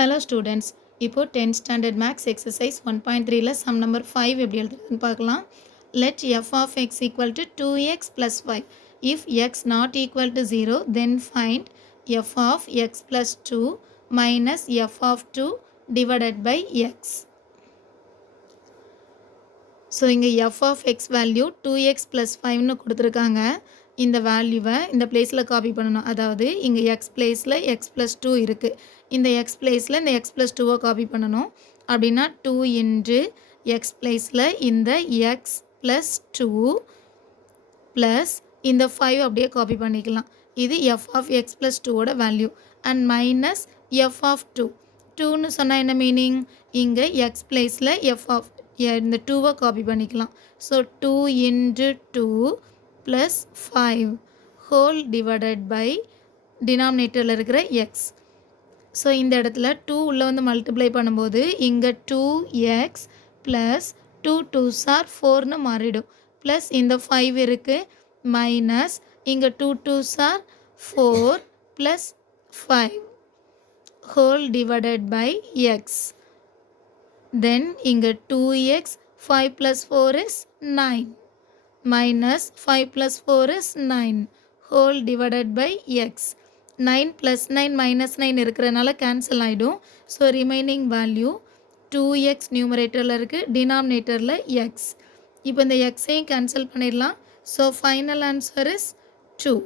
Hello students. இப்போ 10th standard max exercise 1.3ல sum number 5 எப்படி எழுதுறதுன்னு பார்க்கலாம். Let f of x equal to 2x plus 5. If x not equal to 0, then find f of x plus 2 minus f of 2 divided by x. So இங்கே f of x value 2x + 5ன்னு கொடுத்துருக்காங்க. இந்த வேல்யூவை இந்த பிளேஸில் copy பண்ணணும். அதாவது இங்கே எக்ஸ் பிளேஸில் எக்ஸ் ப்ளஸ் 2 இருக்குது. இந்த எக்ஸ் பிளேஸில் இந்த எக்ஸ் ப்ளஸ் 2வை காப்பி பண்ணணும். அப்படின்னா 2 இன்ட்டு எக்ஸ் பிளேஸில் இந்த எக்ஸ் ப்ளஸ் 2 ப்ளஸ் இந்த 5 அப்படியே காப்பி பண்ணிக்கலாம். இது எஃப் ஆஃப் எக்ஸ் ப்ளஸ் 2வோட value and minus f of 2ன்னு சொன்னால் என்ன மீனிங்? இங்கே எக்ஸ் பிளேஸில் எஃப் ஆஃப் இந்த 2வை காப்பி பண்ணிக்கலாம். So 2 into 2 plus 5 whole divided by டினாமினேட்டரில் இருக்கிற எக்ஸ். ஸோ இந்த இடத்துல 2 உள்ளே வந்து மல்டிப்ளை பண்ணும்போது இங்கே 2x ப்ளஸ் 2 2s are 4ன்னு மாறிடும். ப்ளஸ் இந்த 5 இருக்குது மைனஸ் இங்கே 2 2s are 4 plus 5 whole divided by x. Then இங்கே 2x 5 plus 4 is 9 minus 5 plus 4 is 9 whole divided by x. 9 plus 9 minus 9 இருக்கிறனால கேன்சல் ஆகிடும். ஸோ ரிமைனிங் வேல்யூ 2x நியூமரேட்டரில் இருக்குது, டினாமினேட்டரில் x. இப்போ இந்த எக்ஸையும் கேன்சல் பண்ணிடலாம். So final answer is 2.